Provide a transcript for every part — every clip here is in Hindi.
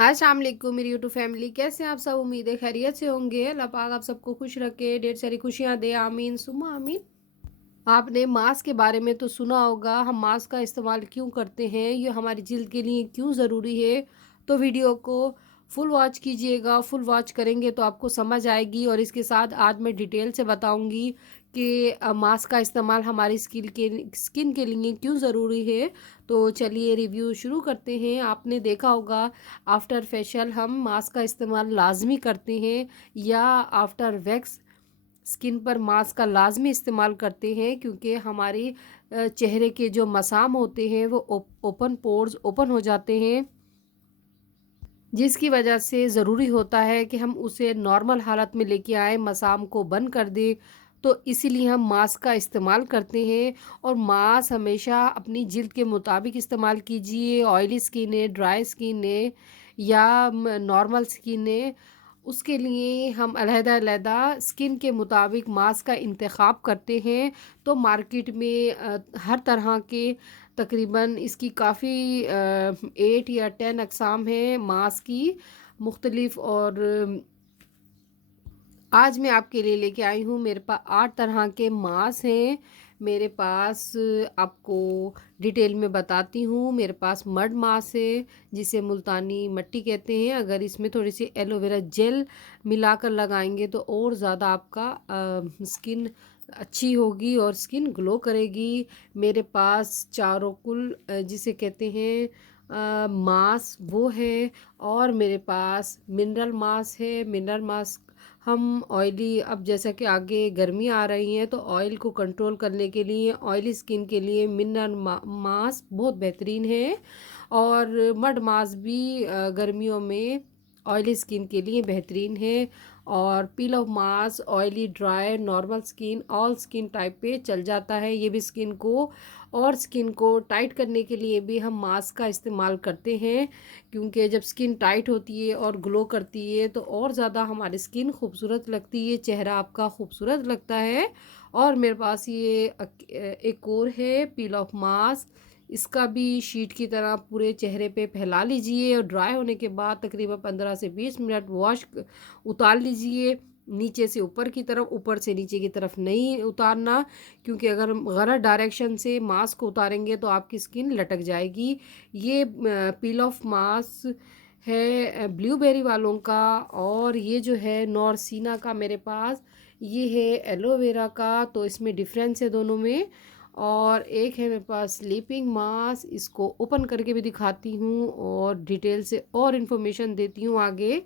अस्सलाम वालेकुम मेरी यूट्यूब फैमिली, कैसे हैं आप सब? उम्मीद है खैरियत से होंगे। अल्लाह पाक आप सबको खुश रखे, ढेर सारी खुशियाँ दे, आमीन सुम्मा आमीन। आपने मास्क के बारे में तो सुना होगा, हम मास्क का इस्तेमाल क्यों करते हैं, ये हमारी जिल्द के लिए क्यों ज़रूरी है। तो वीडियो को फुल वॉच कीजिएगा, फुल वॉच करेंगे तो आपको समझ आएगी। और इसके साथ आज मैं डिटेल से बताऊंगी कि मास्क का इस्तेमाल हमारी स्किन के लिए क्यों ज़रूरी है। तो चलिए रिव्यू शुरू करते हैं। आपने देखा होगा आफ्टर फेशियल हम मास्क का इस्तेमाल लाजमी करते हैं, या आफ्टर वैक्स स्किन पर मास्क का लाजमी इस्तेमाल करते हैं, क्योंकि हमारी चेहरे के जो मसाम होते हैं वो ओपन पोर्स ओपन हो जाते हैं, जिसकी वजह से ज़रूरी होता है कि हम उसे नॉर्मल हालत में लेके आए, मसाम को बंद कर दें। तो इसीलिए हम मास्क का इस्तेमाल करते हैं। और मास्क हमेशा अपनी जिल्द के मुताबिक इस्तेमाल कीजिए। ऑयली स्किन है, ड्राई स्किन है या नॉर्मल स्किन है, उसके लिए हम अलहदा-अलहदा स्किन के मुताबिक मास्क का इंतख़ाब करते हैं। तो मार्केट में हर तरह के तकरीबन इसकी काफ़ी 8 या 10 अक़साम हैं मास्क की मुख्तलिफ़। और आज मैं आपके लिए लेके आई हूँ, मेरे पास 8 तरह के मास्क हैं मेरे पास। आपको डिटेल में बताती हूँ। मेरे पास मड मास्क है, जिसे मुल्तानी मट्टी कहते हैं। अगर इसमें थोड़ी सी एलोवेरा जेल मिलाकर लगाएंगे तो और ज़्यादा आपका स्किन अच्छी होगी और स्किन ग्लो करेगी। मेरे पास चारोकुल जिसे कहते हैं मास्क, वो है। और मेरे पास मिनरल मास्क है। मिनरल मास्क हम ऑयली, अब जैसा कि आगे गर्मी आ रही हैं तो ऑयल को कंट्रोल करने के लिए, ऑयली स्किन के लिए मिनरल मास्क बहुत बेहतरीन है। और मड मास्क भी गर्मियों में ऑयली स्किन के लिए बेहतरीन है। और पील of mask oily, dry, normal skin, all skin type पे चल जाता है ये भी स्किन को। और स्किन को टाइट करने के लिए भी हम मास्क का इस्तेमाल करते हैं, क्योंकि जब स्किन टाइट होती है और ग्लो करती है तो और ज़्यादा हमारी स्किन खूबसूरत लगती है, चेहरा आपका खूबसूरत लगता है। और मेरे पास ये एक और है पील ऑफ मास्क। इसका भी शीट की तरह पूरे चेहरे पे फैला लीजिए और ड्राई होने के बाद तकरीबन 15 से 20 मिनट वॉश उतार लीजिए। नीचे से ऊपर की तरफ, ऊपर से नीचे की तरफ नहीं उतारना, क्योंकि अगर हम गलत डायरेक्शन से मास्क को उतारेंगे तो आपकी स्किन लटक जाएगी। ये पील ऑफ मास्क है ब्लूबेरी वालों का। और ये जो है नॉर्सीना का मेरे पास, ये है एलोवेरा का। तो इसमें डिफरेंस है दोनों में। और एक है मेरे पास स्लीपिंग मास्क, इसको ओपन करके भी दिखाती हूँ और डिटेल से और इन्फॉर्मेशन देती हूँ आगे।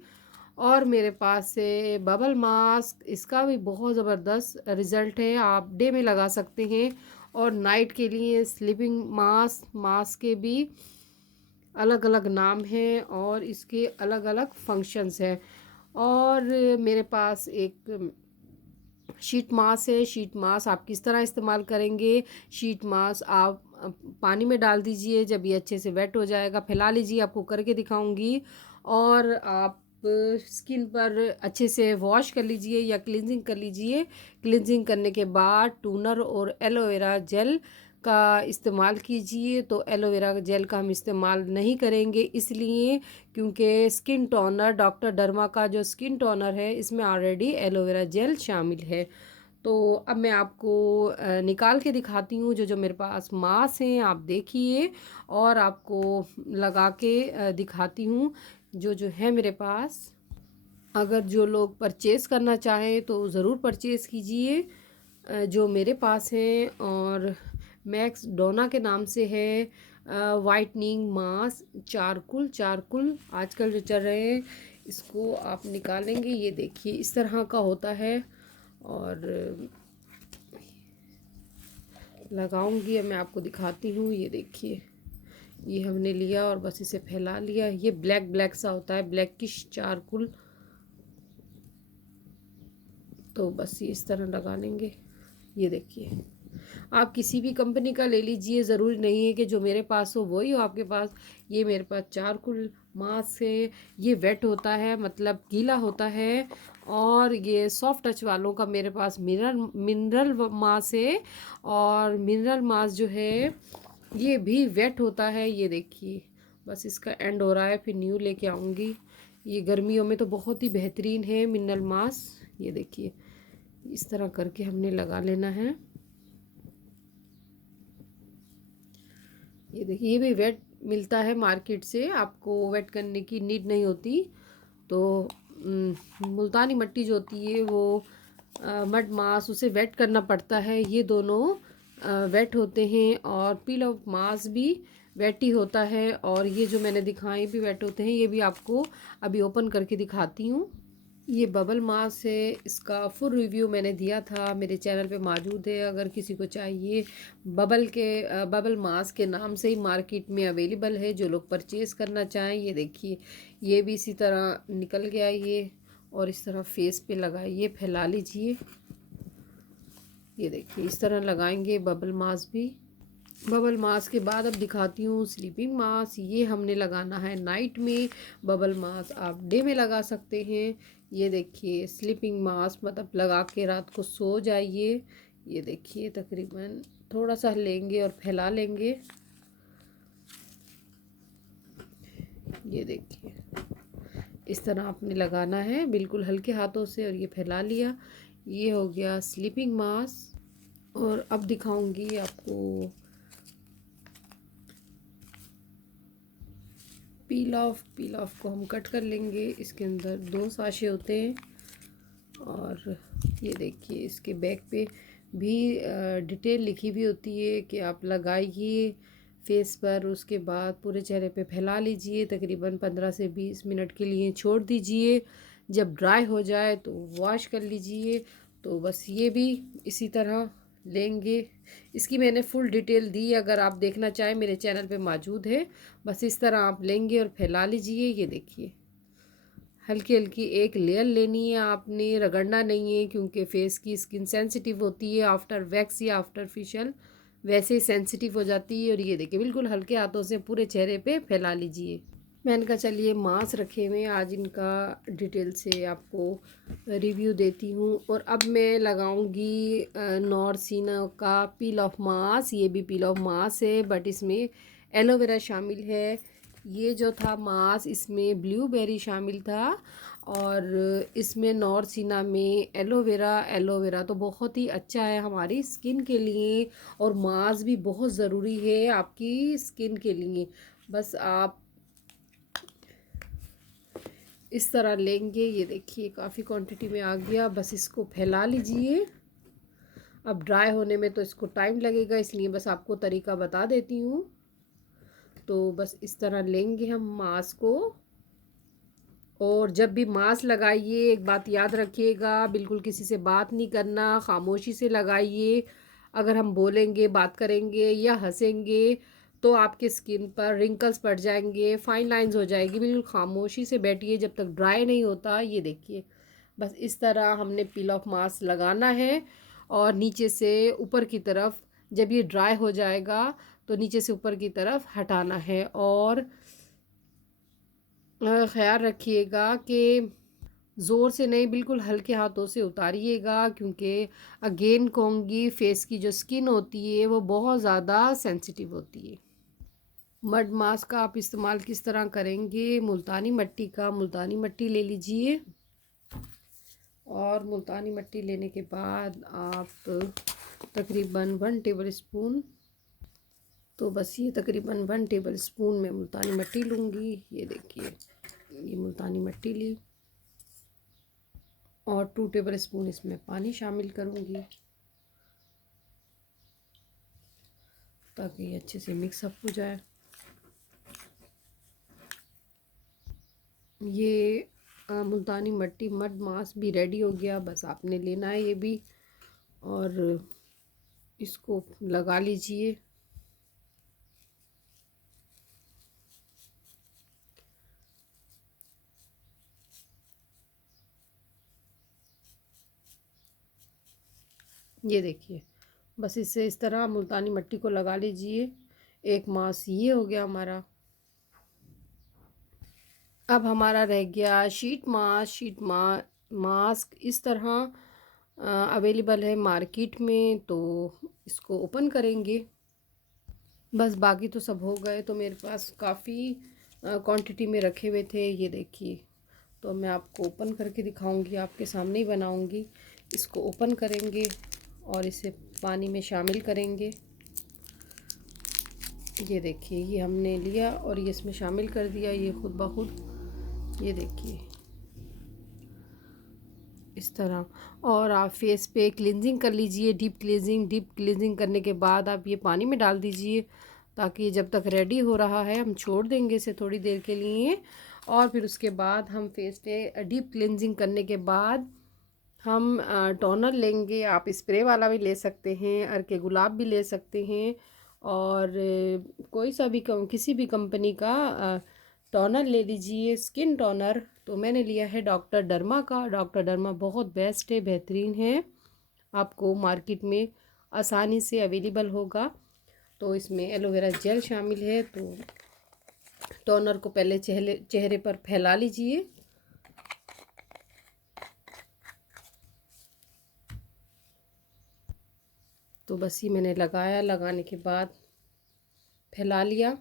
और मेरे पास है बबल मास्क, इसका भी बहुत ज़बरदस्त रिज़ल्ट है, आप डे में लगा सकते हैं। और नाइट के लिए स्लीपिंग मास्क, मास्क के भी अलग अलग नाम हैं और इसके अलग अलग फंक्शंस हैं। और मेरे पास एक शीट मास्क है। शीट मास्क आप किस तरह इस्तेमाल करेंगे? शीट मास्क आप पानी में डाल दीजिए, जब ये अच्छे से वेट हो जाएगा फैला लीजिए, आपको करके दिखाऊंगी। और आप स्किन पर अच्छे से वॉश कर लीजिए या क्लिनजिंग कर लीजिए। क्लिनजिंग करने के बाद टोनर और एलोवेरा जेल का इस्तेमाल कीजिए। तो एलोवेरा जेल का हम इस्तेमाल नहीं करेंगे, इसलिए क्योंकि स्किन टोनर, डॉक्टर डर्मा का जो स्किन टोनर है, इसमें ऑलरेडी एलोवेरा जेल शामिल है। तो अब मैं आपको निकाल के दिखाती हूँ जो जो मेरे पास मास्क हैं, आप देखिए। और आपको लगा के दिखाती हूँ जो जो है मेरे पास। अगर जो लोग परचेज़ करना चाहें तो ज़रूर परचेज़ कीजिए जो मेरे पास है। और मैक्स डोना के नाम से है वाइटनिंग मास्क, चारकुल, चारकुल आजकल जो चल रहे हैं, इसको आप निकालेंगे, ये देखिए इस तरह का होता है। और लगाऊंगी, अब मैं आपको दिखाती हूँ, ये देखिए ये हमने लिया और बस इसे फैला लिया। ये ब्लैक ब्लैक सा होता है, ब्लैकिश चारकुल। तो बस ये इस तरह लगा लेंगे। ये देखिए आप किसी भी कंपनी का ले लीजिए, ज़रूरी नहीं है कि जो मेरे पास हो वही हो आपके पास। ये मेरे पास चारकुल मास्क है, ये वेट होता है, मतलब गीला होता है। और ये सॉफ्ट टच वालों का मेरे पास मिनरल मिनरल मास्क है। और मिनरल मास्क जो है ये भी वेट होता है, ये देखिए बस इसका एंड हो रहा है, फिर न्यू लेके आऊँगी। ये गर्मियों में तो बहुत ही बेहतरीन है मिनरल मास्क। ये देखिए इस तरह करके हमने लगा लेना है। ये देखिए ये भी वेट मिलता है मार्केट से, आपको वेट करने की नीड नहीं होती। तो मुल्तानी मिट्टी जो होती है वो मड मास उसे वेट करना पड़ता है। ये दोनों वेट होते हैं और पील ऑफ मास भी वेट ही होता है, और ये जो मैंने दिखाए भी वेट होते हैं। ये भी आपको अभी ओपन करके दिखाती हूँ। ये बबल मास है, इसका फुल रिव्यू मैंने दिया था, मेरे चैनल पे मौजूद है। अगर किसी को चाहिए, बबल मास के नाम से ही मार्केट में अवेलेबल है, जो लोग परचेज़ करना चाहें। ये देखिए ये भी इसी तरह निकल गया ये, और इस तरह फेस पे लगाइए, फैला लीजिए। ये देखिए इस तरह लगाएंगे बबल मास भी। बबल मास्क के बाद अब दिखाती हूँ स्लीपिंग मास्क। ये हमने लगाना है नाइट में। बबल मास्क आप डे में लगा सकते हैं। ये देखिए स्लीपिंग मास्क मतलब लगा के रात को सो जाइए। ये देखिए तकरीबन थोड़ा सा लेंगे और फैला लेंगे। ये देखिए इस तरह आपने लगाना है बिल्कुल हल्के हाथों से, और ये फैला लिया। ये हो गया स्लीपिंग मास्क। और अब दिखाऊंगी आपको पील ऑफ को हम कट कर लेंगे। इसके अंदर 2 साशे होते हैं, और ये देखिए इसके बैक पे भी डिटेल लिखी हुई होती है कि आप लगाइए फेस पर, उसके बाद पूरे चेहरे पे फैला लीजिए, तकरीबन 15 से 20 मिनट के लिए छोड़ दीजिए। जब ड्राई हो जाए तो वॉश कर लीजिए। तो बस ये भी इसी तरह लेंगे। इसकी मैंने फुल डिटेल दी, अगर आप देखना चाहें मेरे चैनल पे मौजूद है। बस इस तरह आप लेंगे और फैला लीजिए। ये देखिए हल्की हल्की एक लेयर लेनी है आपने, रगड़ना नहीं है, क्योंकि फेस की स्किन सेंसिटिव होती है आफ्टर वैक्स या आफ्टर फेशियल, वैसे ही सेंसिटिव हो जाती है। और ये देखिए बिल्कुल हल्के हाथों से पूरे चेहरे पे फैला लीजिए। मैंने कहा चलिए मास्क रखे हुए हैं, आज इनका डिटेल से आपको रिव्यू देती हूँ। और अब मैं लगाऊंगी नॉर्सिना का पील ऑफ मास्क। ये भी पील ऑफ मास्क है, बट इसमें एलोवेरा शामिल है। ये जो था मास्क इसमें ब्लूबेरी शामिल था, और इसमें नॉर्सिना में एलोवेरा तो बहुत ही अच्छा है हमारी स्किन के लिए, और मास्क भी बहुत ज़रूरी है आपकी स्किन के लिए। बस आप इस तरह लेंगे। ये देखिए काफ़ी क्वांटिटी में आ गया। बस इसको फैला लीजिए। अब ड्राई होने में तो इसको टाइम लगेगा, इसलिए बस आपको तरीका बता देती हूँ। तो बस इस तरह लेंगे हम मास्क को, और जब भी मास्क लगाइए एक बात याद रखिएगा, बिल्कुल किसी से बात नहीं करना, खामोशी से लगाइए। अगर हम बोलेंगे, बात करेंगे या हंसेंगे तो आपके स्किन पर रिंकल्स पड़ जाएंगे, फाइन लाइंस हो जाएगी। बिल्कुल खामोशी से बैठिए जब तक ड्राई नहीं होता। ये देखिए बस इस तरह हमने पील ऑफ मास्क लगाना है, और नीचे से ऊपर की तरफ जब ये ड्राई हो जाएगा तो नीचे से ऊपर की तरफ हटाना है। और ख़्याल रखिएगा कि ज़ोर से नहीं, बिल्कुल हल्के हाथों से उतारिएगा, क्योंकि अगेन कहूँगी फेस की जो स्किन होती है वो बहुत ज़्यादा सेंसिटिव होती है। मड मास्क का आप इस्तेमाल किस तरह करेंगे? मुल्तानी मिट्टी ले लीजिए, और मुल्तानी मिट्टी लेने के बाद आप तकरीबन 1 टेबल स्पून, तो बस ये तकरीबन 1 टेबल स्पून मैं मुल्तानी मिट्टी लूँगी। ये देखिए ये मुल्तानी मिट्टी ली, और 2 टेबल स्पून इसमें पानी शामिल करूँगी, ताकि ये अच्छे से मिक्सअप हो जाए। ये मुल्तानी मिट्टी मड मास्क भी रेडी हो गया। बस आपने लेना है ये भी, और इसको लगा लीजिए। ये देखिए बस इससे इस तरह मुल्तानी मिट्टी को लगा लीजिए। एक मास्क ये हो गया हमारा। अब हमारा रह गया मास्क इस तरह अवेलेबल है मार्केट में, तो इसको ओपन करेंगे। बस बाकी तो सब हो गए। तो मेरे पास काफ़ी क्वांटिटी में रखे हुए थे, ये देखिए। तो मैं आपको ओपन करके दिखाऊंगी, आपके सामने ही बनाऊंगी। इसको ओपन करेंगे और इसे पानी में शामिल करेंगे। ये देखिए, ये हमने लिया और ये इसमें शामिल कर दिया, ये खुद ब खुद। ये देखिए इस तरह। और आप फेस पे क्लींजिंग कर लीजिए, डीप क्लींजिंग। डीप क्लींजिंग करने के बाद आप ये पानी में डाल दीजिए, ताकि जब तक रेडी हो रहा है हम छोड़ देंगे इसे थोड़ी देर के लिए। और फिर उसके बाद हम फेस पे डीप क्लींजिंग करने के बाद हम टोनर लेंगे। आप स्प्रे वाला भी ले सकते हैं, अर्के गुलाब भी ले सकते हैं, और कोई सा भी किसी भी कंपनी का टोनर ले लीजिए, स्किन टोनर। तो मैंने लिया है डॉक्टर डर्मा का। डॉक्टर डर्मा बहुत बेस्ट है, बेहतरीन है, आपको मार्केट में आसानी से अवेलेबल होगा। तो इसमें एलोवेरा जेल शामिल है। तो टोनर को पहले चेहरे पर फैला लीजिए। तो बस ये मैंने लगाया, लगाने के बाद फैला लिया।